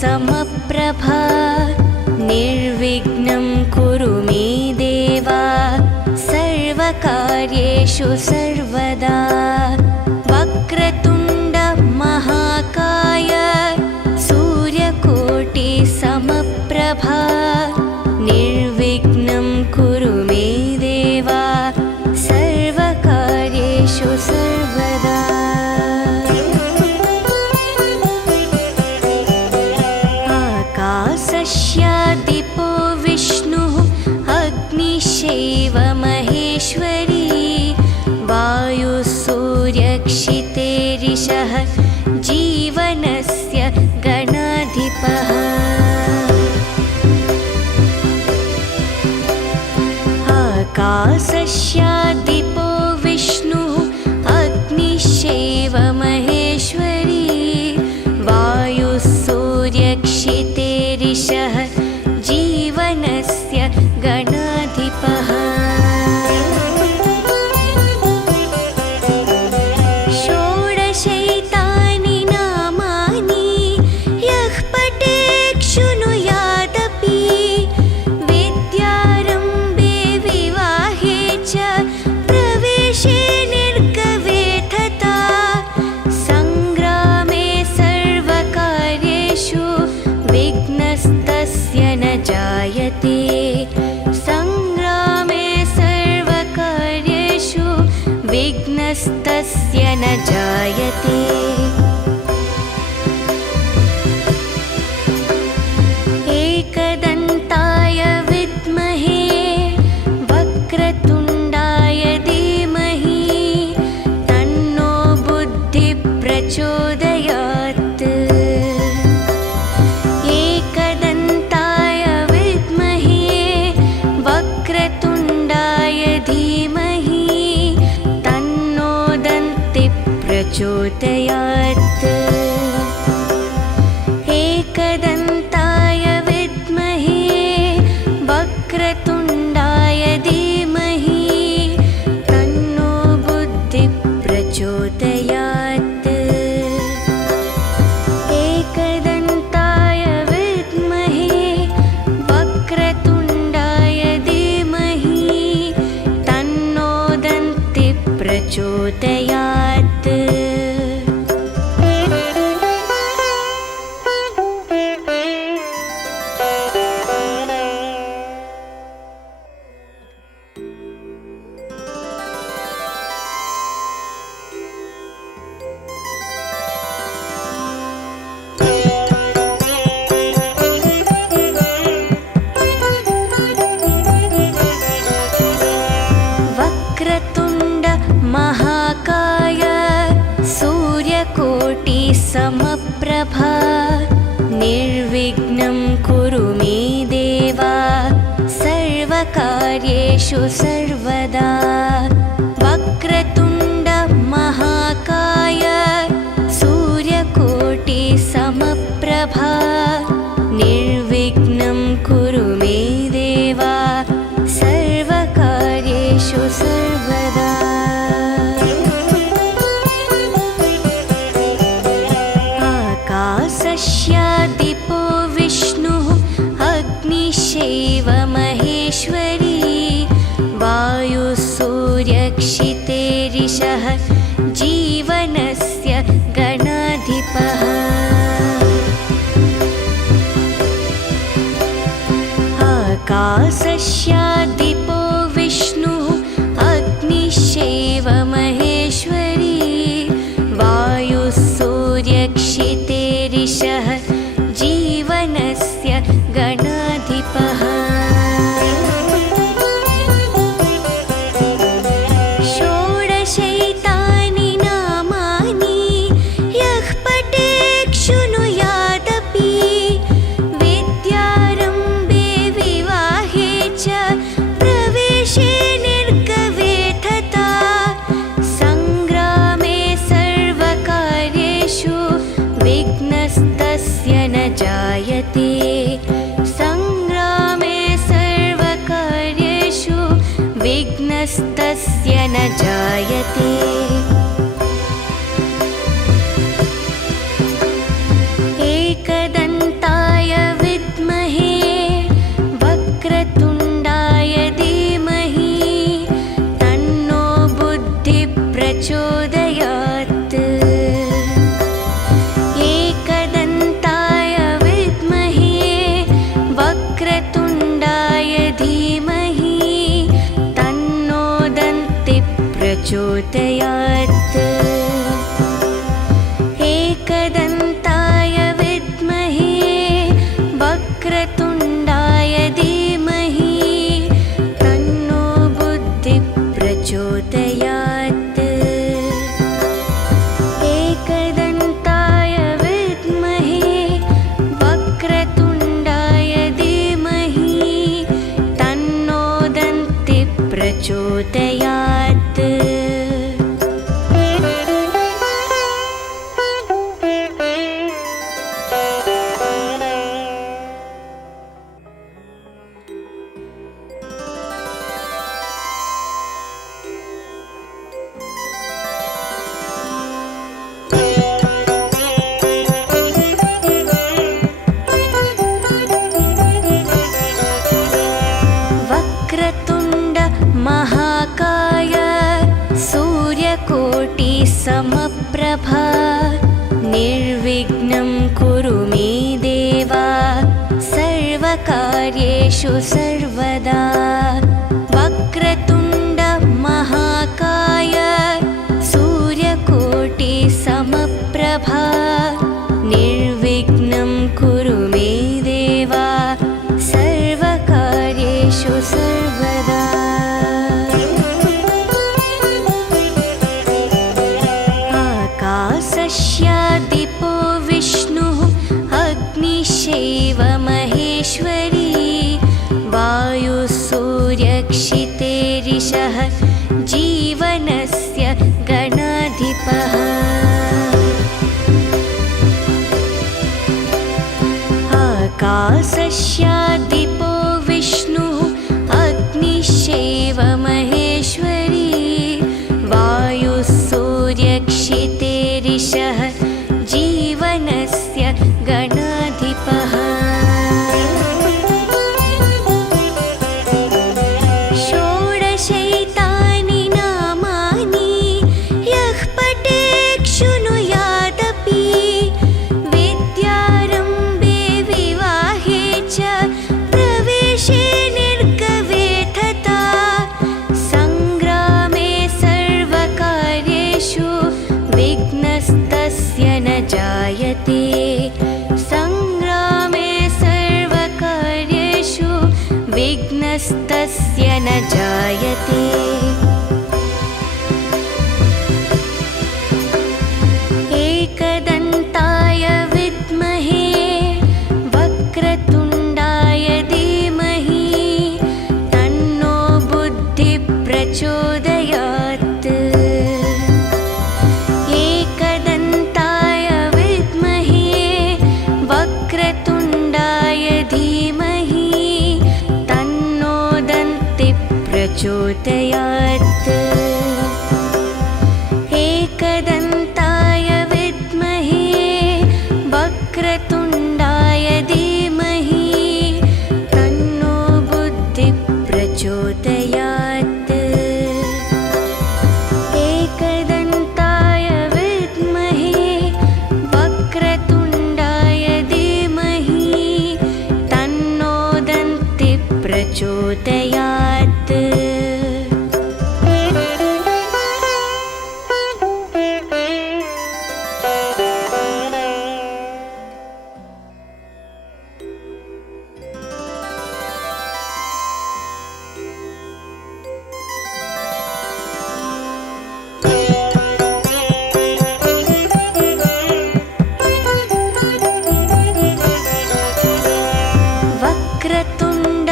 समप्रभा निर्विघ्नं कुरु मे देवा सर्वकार्येषु सर्वदा वक्रतुण्ड महाकाय सूर्यकोटि समप्रभा निर्विघ्नं कुरु मे देवा सर्वकार्येषु सर्वदा आकाशस्यादिपो विष्णुः अग्निश्चैव महेश्वरी वायुसूर्यक्षितेरिषः जीवनस्य गणाधिपः आकाशस्यादिपो विष्णुः अग्निश्चैव महेश्वरी वायुसूर्यक्षितेरिषः जीवनस्य गणाधिपः षोडशैतानि नामानि यः पठेत् शृणुयादपि विद्यारम्भे विवाहे च प्रवेशे निर्गवे तथा सङ्ग्रामे सर्वकार्येषु विघ्नस्तस्य न जायते सङ्ग्रामे सर्वकार्येषु विघ्नस्तस्य न जायते एकदन्ताय विद्महे वक्रतुण्डाय धीमहि तन्नो बुद्धिः प्रचोदयात् एकदन्ताय विद्महे वक्रतुण्डाय धीमहि तन्नो दन्तिः प्रचोदयात् एकदन्ताय विद्महे वक्रतुण्डाय धीमहि तन्नो बुद्धिः प्रचोदयात् एकदन्ताय विद्महे वक्रतुण्डाय धीमहि तन्नो दन्तिः प्रचोदयात् वक्रतुण्ड महाकाय सूर्यकोटि समप्रभा निर्विघ्नं कुरु मे देवा सर्वकार्येषु सर्वदा वक्रतुण्ड महाकाय सूर्यकोटि समप्रभा निर्विघ्नं कुरु मे देवा सर्वकार्येषु सर्वदा आकाशस्यादिपो विष्णुः अग्निश्चैव महेश्वरी वायुसूर्यक्षितेरिषः जीवनस्य गणाधिपः आकाशस्यादिपो विष्णुः अग्निश्चैव महेश्वरी वायुसूर्यक्षितेरिषः जीवनस्य गणाधिपः षोडशैतानि नामानि यः पठेत् शृणुयादपि विद्यारम्भे विवाहे च प्रवेशे निर्गवे तथा सङ्ग्रामे सर्वकार्येषु विघ्नस्तस्य न जायते सङ्ग्रामे सर्वकार्येषु विघ्नस्तस्य न जायते एकदन्ता प्रचोदयात् एकदन्ताय विद्महे वक्रतुण्डाय धीमहि तन्नो बुद्धिः प्रचोदयात् एकदन्ताय विद्महे वक्रतुण्डाय धीमहि तन्नो दन्तिः प्रचोदयात् वक्रतुण्ड महाकाय सूर्यकोटिसमप्रभा निर्विघ्नं कुरु मे देव सर्वकार्येषु सर्वदा वक्रतुण्ड महाकाय सूर्यकोटिसमप्रभा निर्विघ्नं कुरु मे देव सर्वकार्येषु सर्वदा आकाशस्यादिपो विष्णुः अग्निश्चैव महेश्वरी वायुसूर्यक्षितेरिषः जीवनस्य गणाधिपः आकाशस्यादिपो विष्णुः अग्निश्चैव महेश्वरी वायुसूर्यक्षितेरिषः जीवनस्य गणाधिपः षोडशैतानि नामानि यः पठेत् शृणुयादपि विद्यारम्भे विवाहे च प्रवेशे निर्गवे तथा सङ्ग्रामे सर्वकार्येषु विघ्नस्तस्य न जायते सङ्ग्रामे सर्वकार्येषु विघ्नस्तस्य न जायते एकदन्ताय विद्महे वक्रतुण्डाय धीमहि तन्नो बुद्धिः प्रचोदयात् एकदन्ताय विद्महे वक्रतुण्डाय धीमहि तन्नो दन्तिः प्रचोदयात् एकदन्ताय विद्महे वक्रतुण्डाय धीमहि तन्नो बुद्धिः प्रचोदयात् एकदन्ताय विद्महे वक्रतुण्डाय धीमहि तन्नो दन्तिः प्रचोदयात् वक्रतुण्ड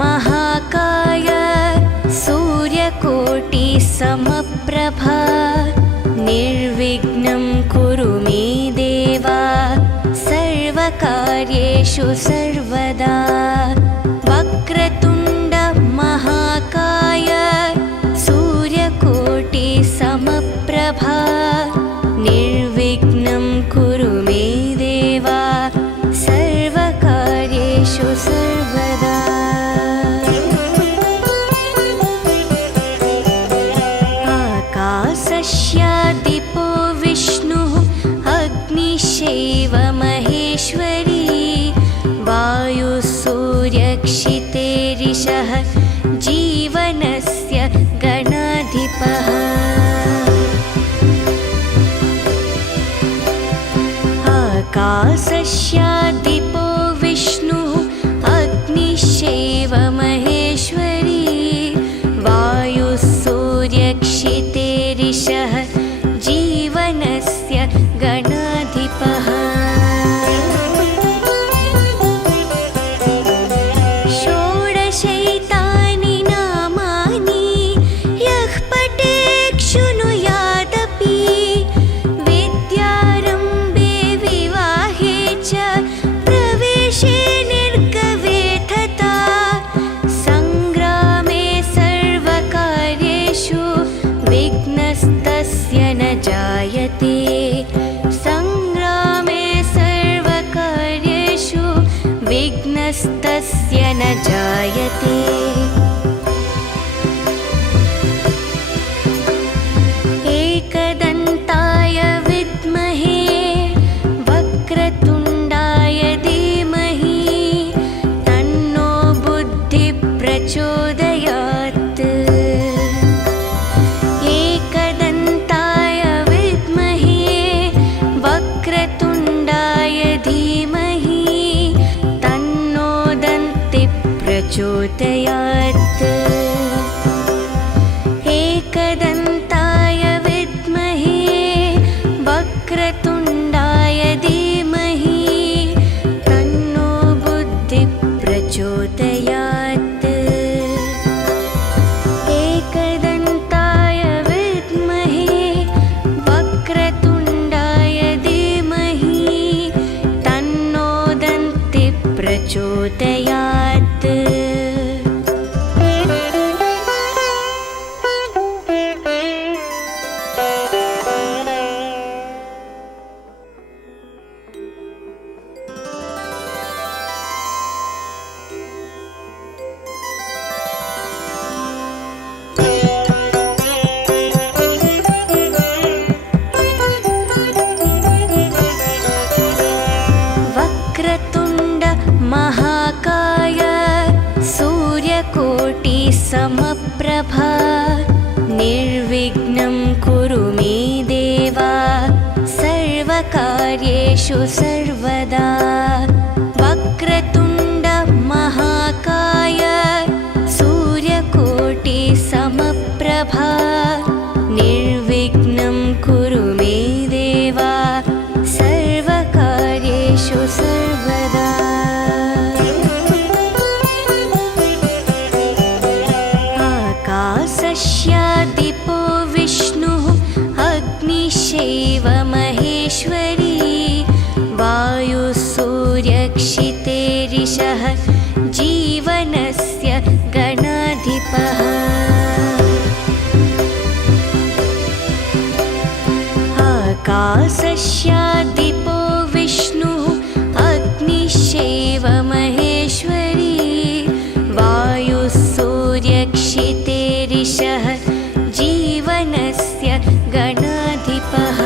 महाकाय सूर्यकोटिसमप्रभा निर्विघ्नं कुरु मे देव सर्वकार्येषु सर्वदा वक्रतुण्ड महाकाय सूर्यकोटिसमप्रभा निर्विघ्नं कुरु मे देव सर्वकार्येषु सर्वदा आकाशस्यादिपो विष्णुः अग्निश्चैव महेश्वरी वायुसूर्यक्षितेरिषः जीवनस्य गणाधिपः आकाशस्यादिपो विष्णुः अग्निश्चैव महेश्वरी वायुः सूर्यक्षितेरिषः जीवनस्य गणाधिपः षोडशैतानि नामानि यः पठेत् शृणुयादपि विद्यारम्भे विवाहे च प्रवेशे निर्गवे तथा सङ्ग्रामे सर्वकार्येषु विघ्नस्तस्य न जायते सङ्ग्रामे सर्वकार्येषु विघ्नस्तस्य न जायते एकदन्ताय विद्महे वक्रतुण्डाय धीमहि तन्नो बुद्धिः प्रचोदयात् एकदन्ताय विद्महे वक्रतुण्डाय धीमहि तन्नो दन्तिः प्रचोदयात् एकदन्ताय विद्महे वक्रतुण्डाय धीमहि तन्नो बुद्धिः प्रचोदयात् एकदन्ताय विद्महे वक्रतुण्डाय धीमहि तन्नो दन्तिः प्रचोदयात् वक्रतुण्ड महाकाय सूर्यकोटि समप्रभा निर्विघ्नं कुरु मे देवा सर्वकार्येषु सर्वदा वक्रतुण्ड महाकाय सूर्यकोटि समप्रभा निर्विघ्नं कुरु मे देवा सर्वकार्येषु सर्वदा आकाशस्यादिपो विष्णुः अग्निश्चैव महेश्वरी वायुः सूर्यक्षितेरिषः जीवनस्य गणाधिपः आकाशस्यादिपो विष्णुः अग्निश्चैव महेश्वरी वायुः सूर्यक्षितेरिषः जीवनस्य गणाधिपः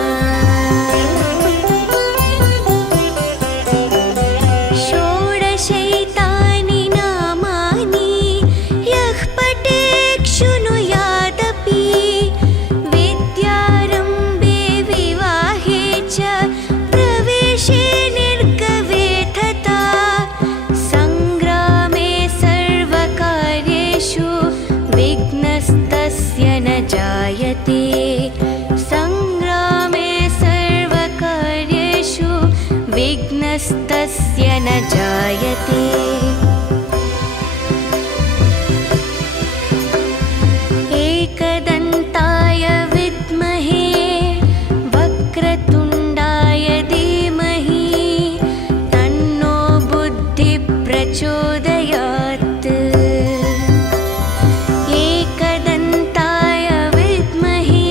षोडशैतानि नामानि यः पठेत् शृणुयादपि विद्यारम्भे विवाहे च प्रवेशे निर्गवे तथा सङ्ग्रामे सर्वकार्येषु विघ्नस्तस्य न जायते सङ्ग्रामे सर्वकार्येषु विघ्नस्तस्य न जायते एकदन्ताय विद्महे वक्रतुण्डाय धीमहि तन्नो बुद्धिः प्रचोदयात् एकदन्ताय विद्महे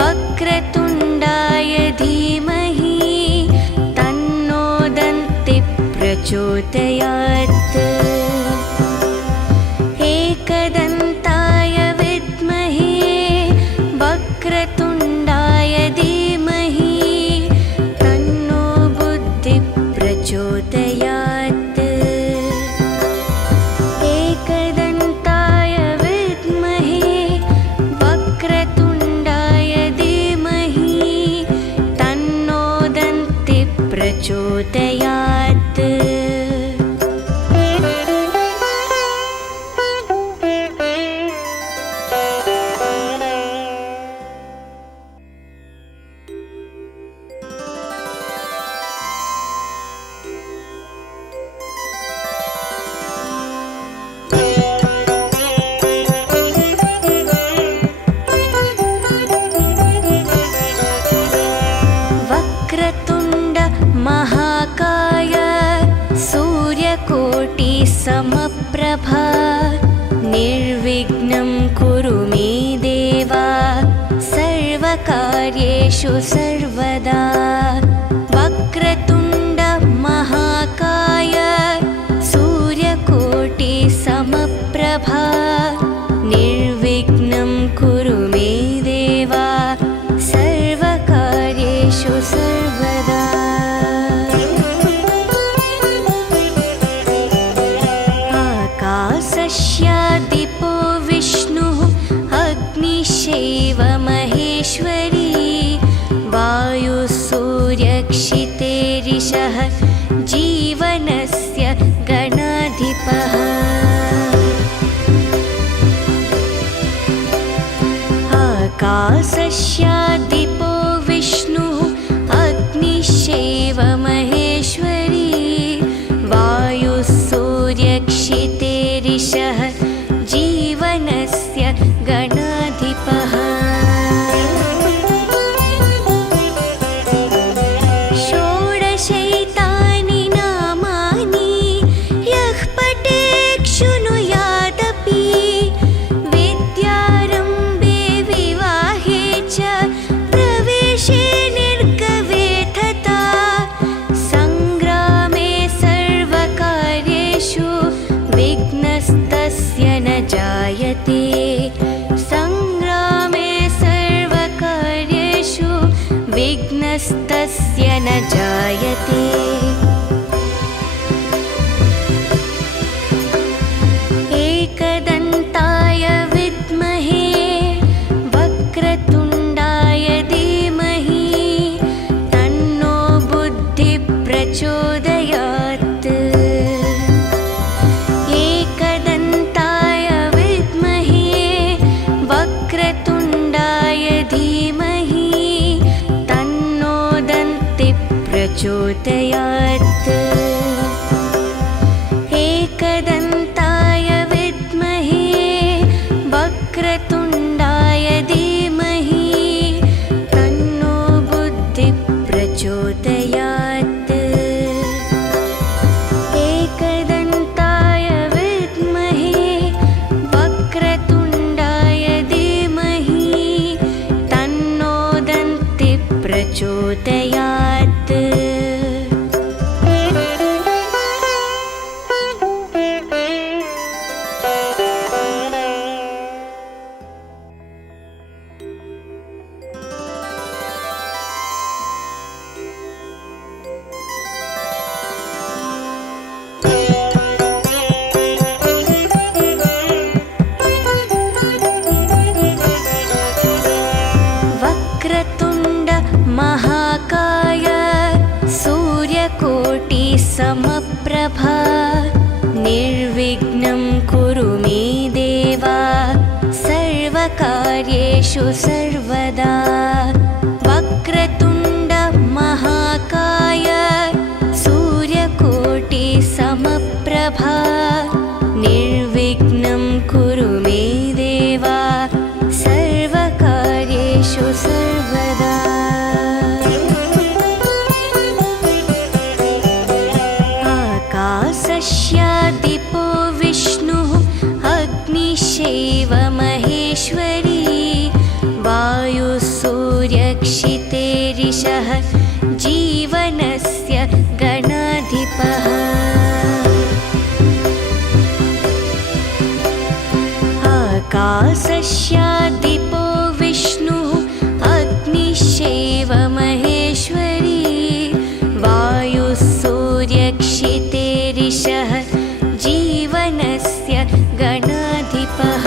वक्रतुण्डाय धीमहि तन्नो दन्तिः प्रचोदयात् एकदन्ताय विद्महे वक्रतुण्डाय धीमहि तन्नो बुद्धिः प्रचोदयात् एकदन्ताय विद्महे वक्रतुण्डाय धीमहि तन्नो दन्तिः प्रचोदयात् कार्येषु सर्वदा वक्रतुण्ड महाकाय सूर्यकोटि समप्रभा निर्विघ्नं कुरु मे देव सर्वकार्येषु सर्वदा। आकाशस्यादिपो विष्णुः अग्निश्चैव महेश्वरी वायुः सूर्यक्षितेरिषः जीवनस्य गणाधिपः। आकाशस्यादिपो विष्णुः अग्निश्चैव महेश्वरी वायुः सूर्यक्षितेरिषः जीवनस्य गणाधिपः। षोडशैतानि नामानि यः पठेत् शृणुयादपि विद्यारम्भे विवाहे च प्रवेशे निर्गवे तथा सङ्ग्रामे सर्वकार्येषु विघ्नस्तस्य न जायते। सङ्ग्रामे सर्वकार्येषु विघ्नस्तस्य न जायते। एकदन्ताय विद्महे वक्रतुण्डाय धीमहि तन्नो बुद्धिः प्रचोदयात्। एकदन्ताय विद्महे वक्रतुण्डाय धीमहि तन्नो दन्तिः प्रचोदयात्। एकदन्ताय विद्महे वक्रतुण्डाय धीमहि तन्नो बुद्धिः प्रचोदयात्। एकदन्ताय विद्महे वक्रतुण्डाय धीमहि तन्नो दन्तिः प्रचोदयात्। वक्रतुण्ड महाकाय सूर्यकोटि समप्रभा निर्विघ्नं कुरु मे देव सर्वकार्येषु सर्वदा। वक्रतुण्ड महाकाय सूर्यकोटि समप्रभा निर्विघ्नं कुरु मे देव सर्वकार्येषु सर्वदा। आकाशस्यादिपो विष्णुः अग्निश्चैव महेश्वरी वायुः सूर्यक्षितेरिषः जीवनस्य गणाधिपः। आकाशस्यादिपो विष्णुः अग्निश्चैव महेश्वरी वायुः सूर्यक्षितेरिषः जीवनस्य गणाधिपः।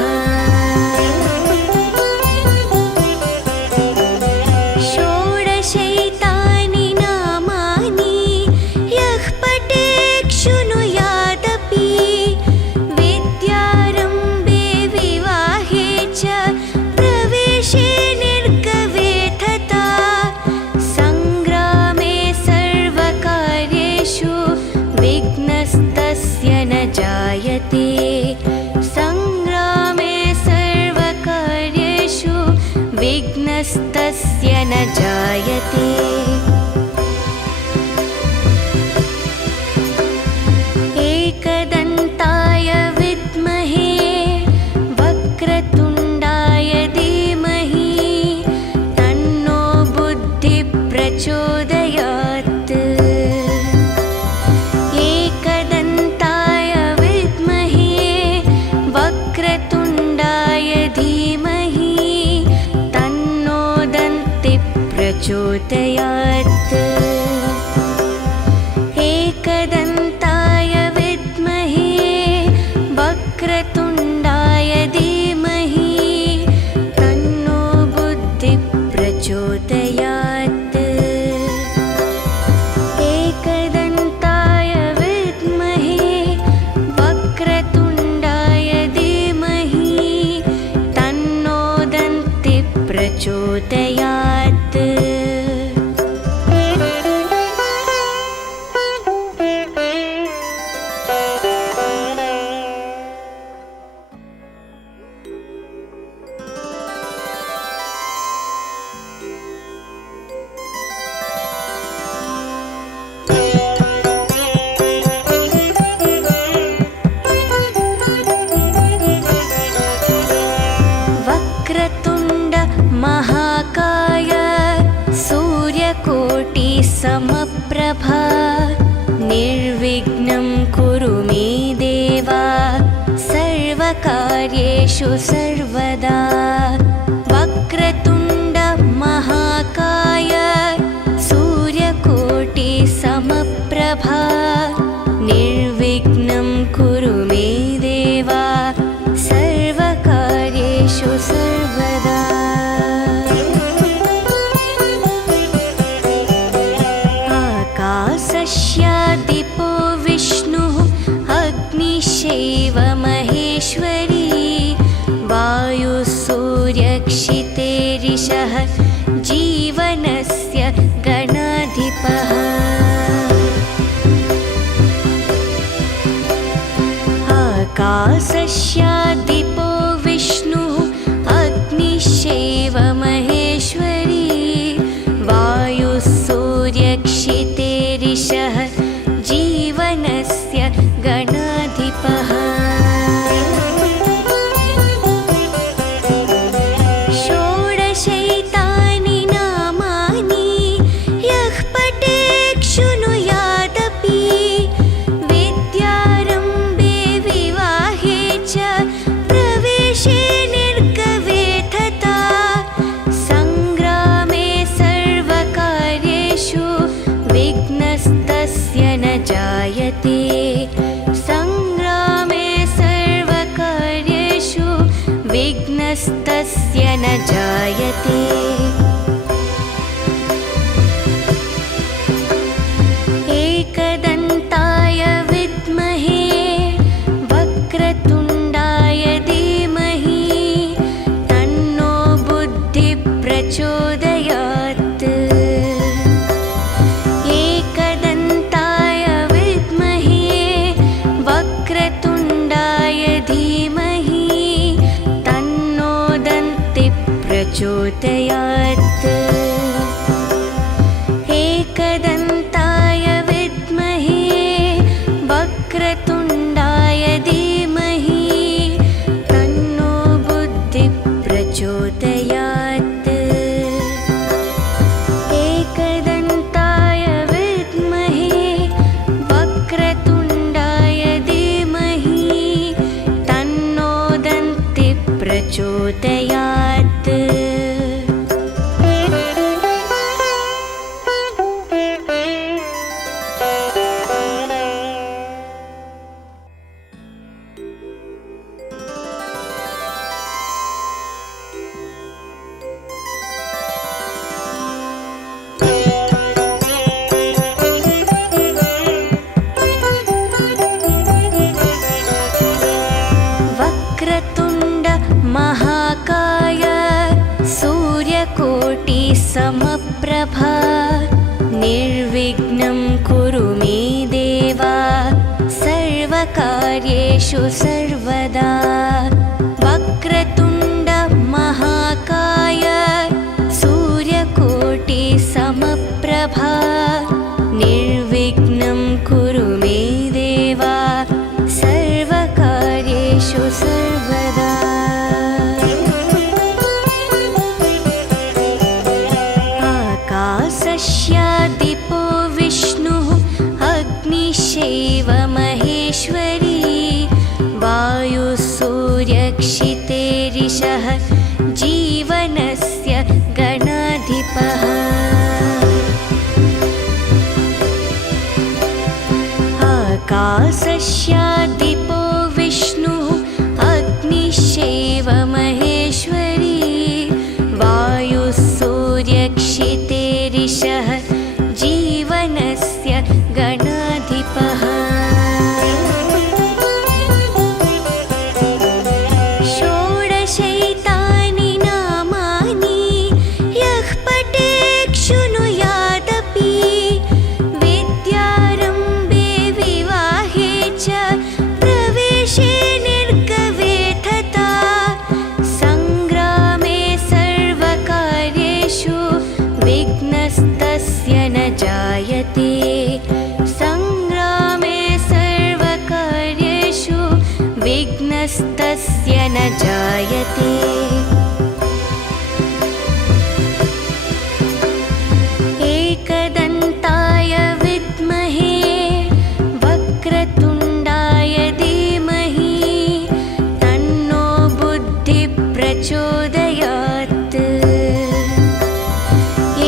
षोडशैतानि नामानि यः पठेत् शृणुयादपि विद्यारम्भे विवाहे च प्रवेशे निर्गवे तथा सङ्ग्रामे सर्वकार्येषु विघ्नस्तस्य न जायते। सङ्ग्रामे सर्वकार्येषु विघ्नस्तस्य न जायते। एकदन्ताय विद्महे वक्रतुण्डाय धीमहि तन्नो बुद्धिः प्रचोदयात् एकदन्ताय विद्महे वक्रतुण्डाय धीमहि तन्नो बुद्धिः प्रचोदयात् एकदन्ताय विद्महे वक्रतुण्डाय धीमहि तन्नो दन्तिः प्रचोदयात् वक्रतुण्ड महाकाय सूर्यकोटि समप्रभा निर्विघ्नं कुरु मे देव सर्वकार्येषु सर्वदा वक्रतुण्ड महाकाय सूर्यकोटि समप्रभा निर्विघ्नं कुरु मे देव सर्वकार्येषु सर्वदा आकाशस्यादिपो विष्णुः अग्निश्चैव महेश्वरी वायुः सूर्यक्षितेरिषः जीवनस्य गणाधिपः आकाशस्यादिपो विष्णुः अग्निश्चैव महेश्वरी वायुः सूर्यक्षितेरिषः जीवनस्य गणाधिपः षोडशैतानि नामानि यः पठेत् शृणुयादपि विद्यारम्भे विवाहे च प्रवेशे निर्गवे तथा सङ्ग्रामे सर्वकार्येषु विघ्नस्तस्य न जायते सङ्ग्रामे सर्वकार्येषु विघ्नस्तस्य न जायते एकदन्ताय विद्महे वक्रतुण्डाय धीमहि तन्नो बुद्धिः प्रचोदयात् एकदन्ताय विद्महे वक्रतुण्डाय धीमहि तन्नो दन्तिः प्रचोदयात् एकदन्ताय विद्महे वक्रतुण्डाय धीमहि तन्नो बुद्धिः प्रचोदयात् एकदन्ताय विद्महे वक्रतुण्डाय धीमहि तन्नो दन्तिः प्रचोदयात् वक्रतुण्ड महाकाय सूर्यकोटि समप्रभा निर्विघ्नं कुरु मे देव सर्वकार्येषु सर्वदा वक्रतुण्ड महाकाय सूर्यकोटि समप्रभा निर्विघ्नं कुरु मे देव सर्वकार्येषु सर्वदा आकाशस्यादिपो विष्णुः अग्निश्चैव महेश्वरी वायुः सूर्यक्षितेरिषः जीवनस्य गणाधिपः दीपो विष्णुः अग्निश्चैव महेश्वरी वायुः सूर्यक्षितेरिषः जीवनस्य गणाधिपः षोडशैतानि नामानि यः पठेत् शृणुयादपि विद्यारम्भे विवाहे च प्रवेशे निर्गवे तथा सङ्ग्रामे सर्वकार्येषु विघ्नस्तस्य न जायते सङ्ग्रामे सर्वकार्येषु विघ्नस्तस्य न जायते एकदन्ताय विद्महे वक्रतुण्डाय धीमहि तन्नो बुद्धिः प्रचोदयात्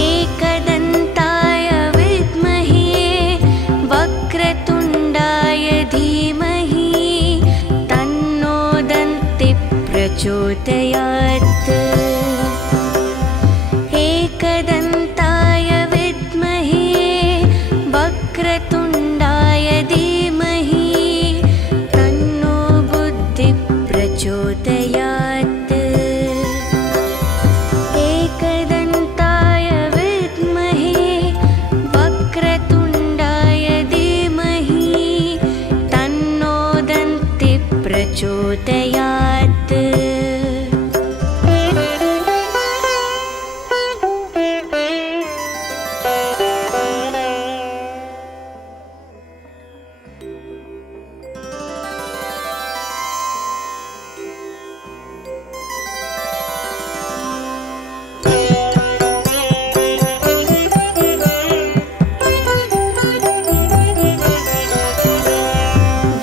एकदन्ताय विद्महे वक्रतुण्डाय धीमहि तन्नो दन्तिः प्रचोदयात् एकदन्ताय विद्महे वक्रतुण्डाय धीमहि तन्नो बुद्धिः प्रचोदयात् एकदन्ताय विद्महे वक्रतुण्डाय धीमहि तन्नो दन्तिः प्रचोदयात्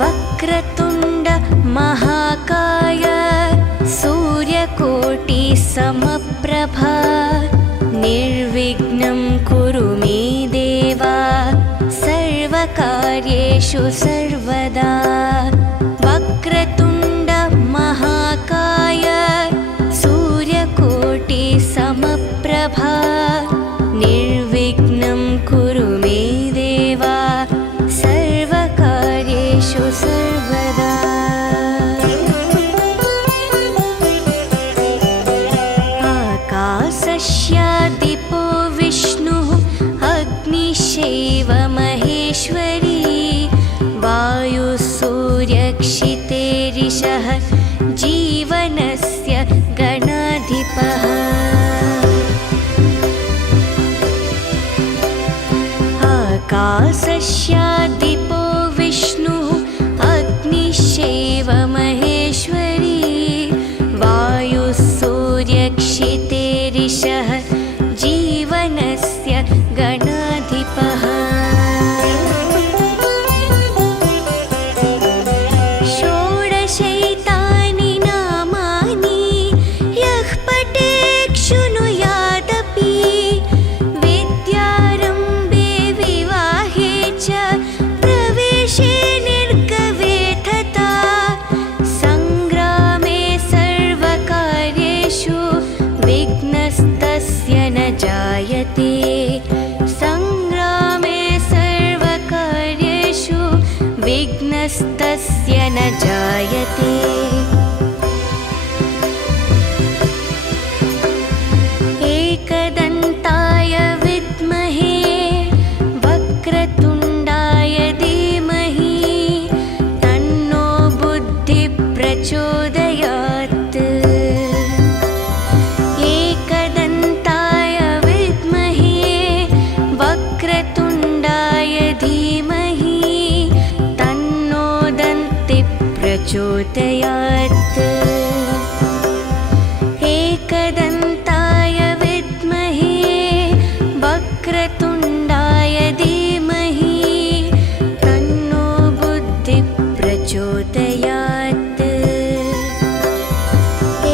वक्रतुण्ड महाकाय सूर्यकोटि समप्रभा निर्विघ्नं कुरु मे देवा सर्वकार्येषु सर्वदा वक्रतुण्ड महाकाय सूर्यकोटि समप्रभा निर्विघ्नं कुरु मे देवा सर्वकार्येषु सर्वदा आकाशस्य दीपो विष्णुः अग्निश्चैव महेश्वरी वायुः सूर्यक्षितेरिषः जीवनस्य गणाधिपः आकाशस्य दीपो विष्णुः अग्निश्चैव महेश्वरी वायुः सूर्यक्षितेरिषः जीवनस्य गणाधिपः षोडशैतानि नामानि यः पठेत् शृणुयादपि विद्यारम्भे विवाहे च प्रवेशे निर्गवे तथा सङ्ग्रामे सर्वकार्येषु विघ्नस्तस्य न जायते सङ्ग्रामे सर्वकार्येषु विघ्नस्तस्य न जायते एकदन्ताय विद्महे वक्रतुण्डाय धीमहि तन्नो बुद्धिः प्रचोदयात् एकदन्ताय विद्महे वक्रतुण्डाय धीमहि तन्नो दन्तिः प्रचोदयात् एकदन्ताय विद्महे वक्रतुण्डाय धीमहि तन्नो बुद्धिः प्रचोदयात्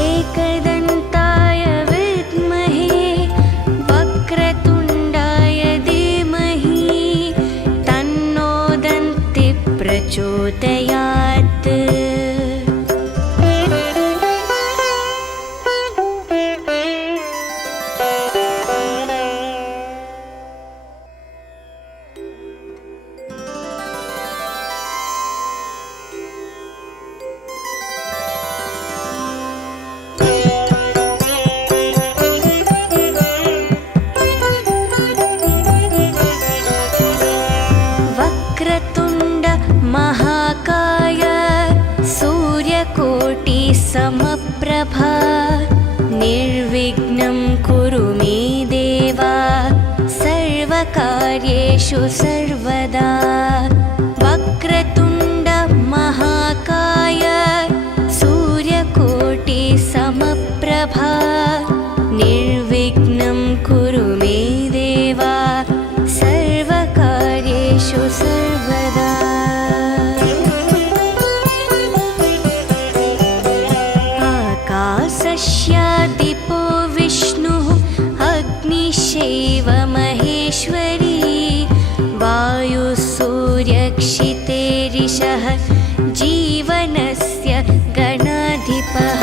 एकदन्ताय विद्महे वक्रतुण्डाय धीमहि तन्नो दन्तिः प्रचोदयात् एकविघ्नं कुरु मे देवा सर्वकार्येषु सर्वदा वक्रतुण्ड महाकाय सूर्यकोटि समप्रभा निर्विघ्नं कुरु मे देवा सर्वकार्येषु सर्वदा आकाशस्यादिपो विष्णुः अग्निश्चैव महेश्वरी वायुसूर्यक्षितेरिषः जीवनस्य गणाधिपः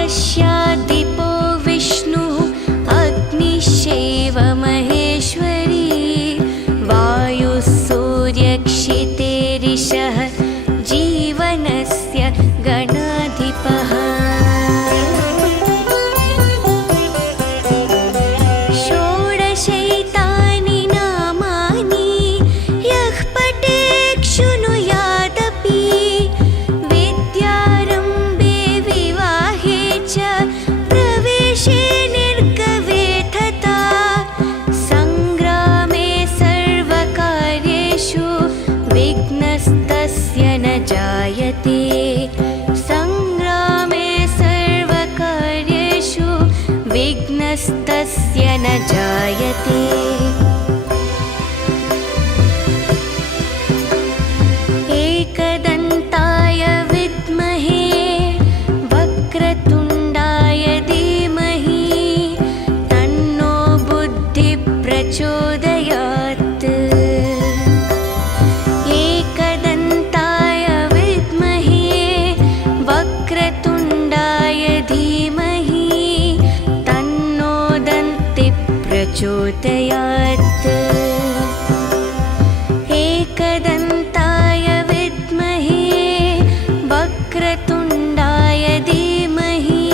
आकाशस्यादिपो विष्णुः अग्निश्चैव महेश्वरी वायुसूर्यक्षितेरिषः जीवनस्य गणाधिपः षोडशैतानि नामानि यः पठेत् शृणुयादपि विद्यारम्भे विवाहे च प्रवेशे निर्गवे तथा सङ्ग्रामे सर्वकार्येषु विघ्नस्तस्य न जायते सङ्ग्रामे सर्वकार्येषु विघ्नस्तस्य न जायते एकदन्ताय विद्महे वक्रतुण्डाय धीमहि तन्नो बुद्धिः प्रचोदयात् एकदन्ताय विद्महे वक्रतुण्डाय धीमहि तन्नो दन्तिः प्रचोदयात् एकदन्ताय विद्महे वक्रतुण्डाय धीमहि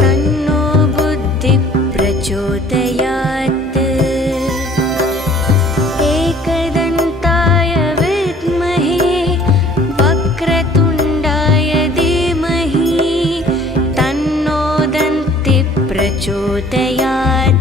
तन्नो बुद्धिः प्रचोदयात् एकदन्ताय विद्महे वक्रतुण्डाय धीमहि तन्नो दन्तिः प्रचोदयात्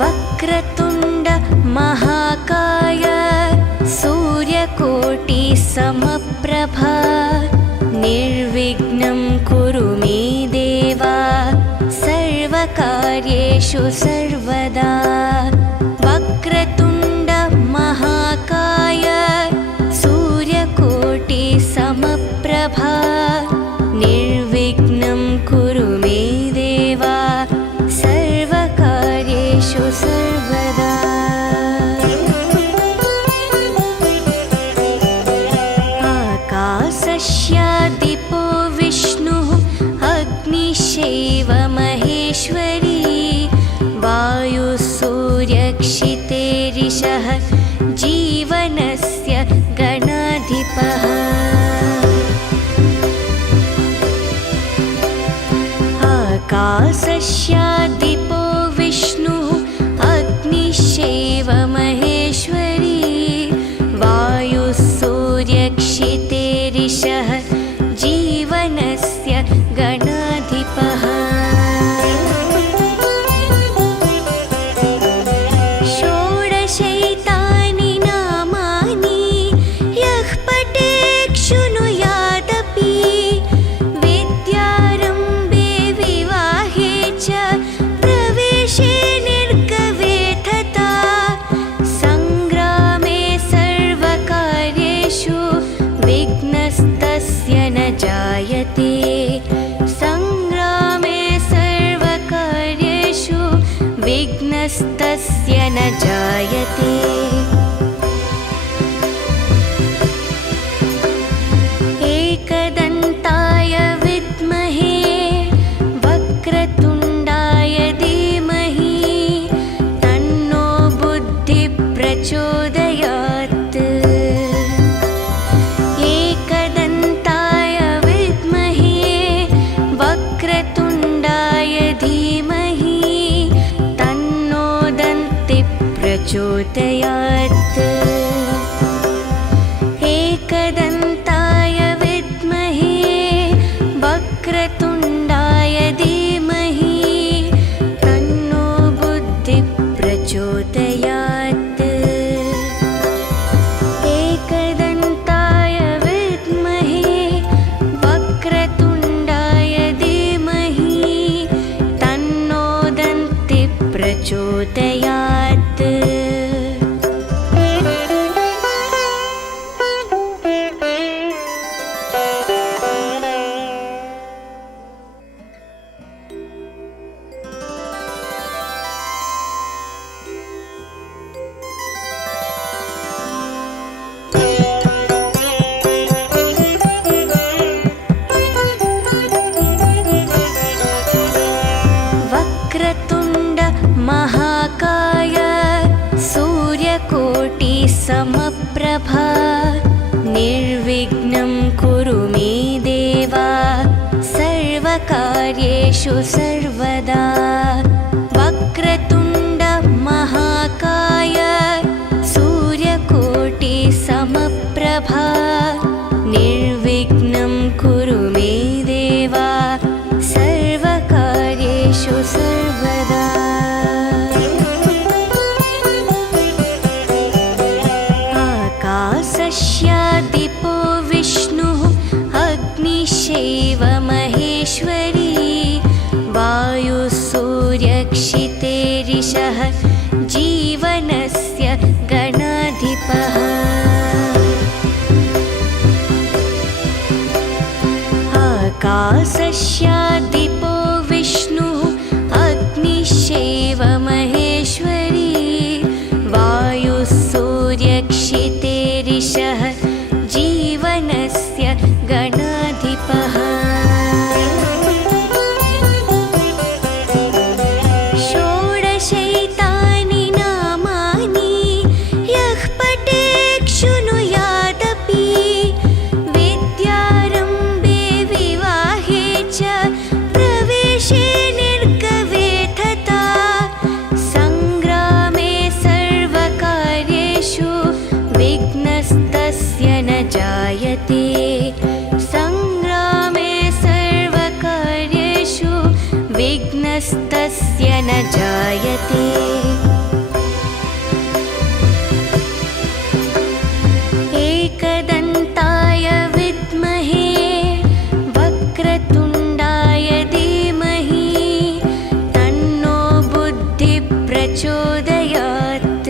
वक्रतुण्ड महाकाय सूर्यकोटि समप्रभा निर्विघ्नं कुरु मे देवा सर्वकार्येषु सर्वदा वक्रतुण्ड महाकाय सूर्यकोटि समप्रभा निर्विघ्नं कुरु मे देवा सर्वकार्येषु सर्वदा आकाशस्यादिपो विष्णुः अग्निश्चैव महेश्वरी वायुसूर्यक्षितेरिषः जीवनस्य गणाधिपः आकाशस्यादिपो विष्णुः अग्निश्चैव महेश्वरी वायुसूर्यक्षितेरिषः जीवनस्य गणाधिपः षोडशैतानि नामानि यः पठेत् शृणुयादपि विद्यारम्भे विवाहे च प्रवेशे निर्गवे तथा सङ्ग्रामे सर्वकार्येषु विघ्नस्तस्य न जायते सङ्ग्रामे सर्वकार्येषु विघ्नस्तस्य न जायते एकदन्ताय विद्महे वक्रतुण्डाय धीमहि तन्नो दन्तिः प्रचोदयात्। एकदन्ताय विद्महे वक्रतुण्डाय धीमहि तन्नो बुद्धिः प्रचोदयात्। एकदन्ताय विद्महे वक्रतुण्डाय धीमहि तन्नो दन्तिः प्रचोदयात्। वक्रतुण्ड महाकाय सूर्यकोटिसमप्रभा निर्विघ्नं कुरु मे देव सर्वकार्येषु सर्वदा। वक्रतुण्ड महाकाय सूर्यकोटिसमप्रभा निर्विघ्नं कुरु मे देव सर्वकार्येषु सर्वदा। आकाशस्यादिपो विष्णुः अग्निश्चैव महेश्वरी वायुः सूर्यक्षितेरिषः जीवनस्य गणाधिपः। आकाशस्यादिपो विष्णुः अग्निश्चैव महेश्वरी वायुः सूर्यक्षितेरिषः जीवनस्य गणाधिपः। षोडशैतानि नामानि यः पठेत् शृणुयादपि विद्यारम्भे विवाहे च प्रवेशे निर्गवे तथा सङ्ग्रामे सर्वकार्येषु विघ्नस्तस्य न जायते। सङ्ग्रामे सर्वकार्येषु विघ्नस्तस्य न जायते। एकदन्ताय विद्महे वक्रतुण्डाय धीमहि तन्नो बुद्धिः प्रचोदयात्।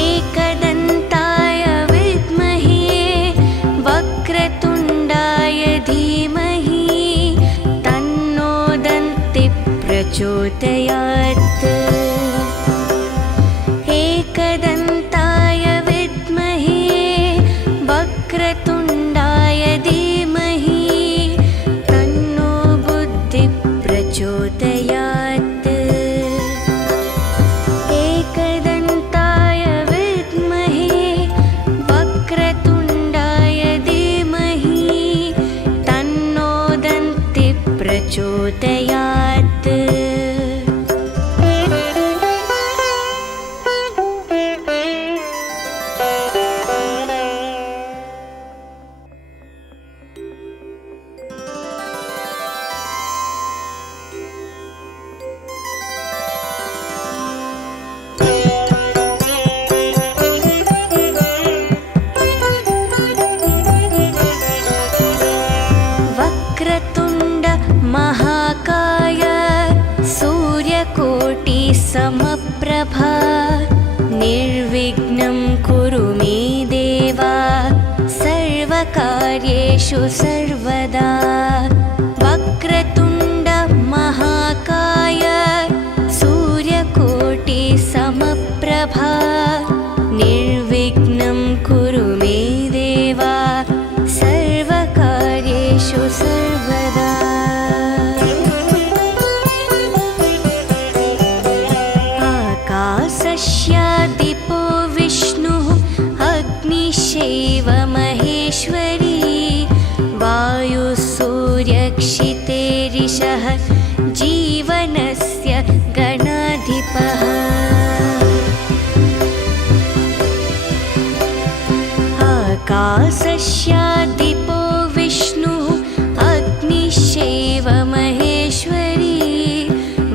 एकदन्ताय विद्महे वक्रतुण्डाय धीमहि तन्नो दन्तिः प्रचोदयात्। एकदन्ताय विद्महे वक्रतुण्डाय धीमहि तन्नो बुद्धिः प्रचोदयात्। एकदन्ताय विद्महे वक्रतुण्डाय धीमहि तन्नो दन्तिः प्रचोदयात्। वक्रतुण्ड महाकाय सूर्यकोटिसमप्रभा निर्विघ्नं कुरु मे देव सर्वकार्येषु सर्वदा। वक्रतुण्ड महाकाय सूर्यकोटिसमप्रभा निर्विघ्नं कुरु मे देव सर्वकार्येषु सर्वदा। आकाशस्यादिपो विष्णुः अग्निश्चैव महेश्वरी वायुः जीवनस्य गणाधिपः आकाशस्यादिपो विष्णुः अग्निश्चैव महेश्वरी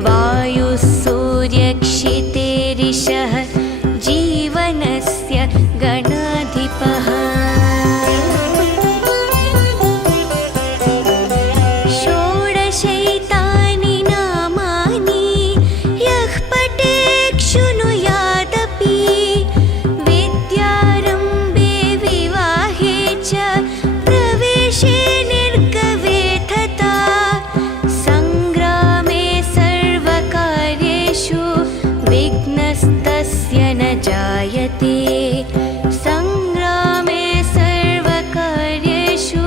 वायुः सूर्यक्षितेरिषः जीवनस्य गणाधिपः षोडशैतानि नामानि यः पठेत् शृणुयादपि विद्यारम्भे विवाहे च प्रवेशे निर्गमे तथा सङ्ग्रामे सर्वकार्येषु विघ्नस्तस्य न जायते सङ्ग्रामे सर्वकार्येषु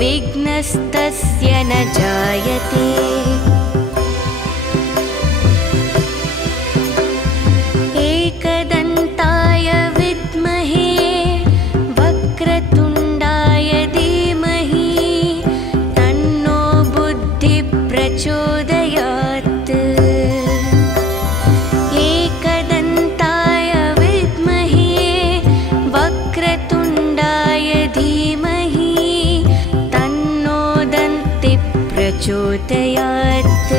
विघ्नस्तस्य न जायते एकदन्ताय विद्महे वक्रतुण्डाय धीमहि तन्नो बुद्धिः प्रचोदयात् एकदन्ताय विद्महे वक्रतुण्डाय धीमहि तन्नो दन्तिः प्रचोदयात्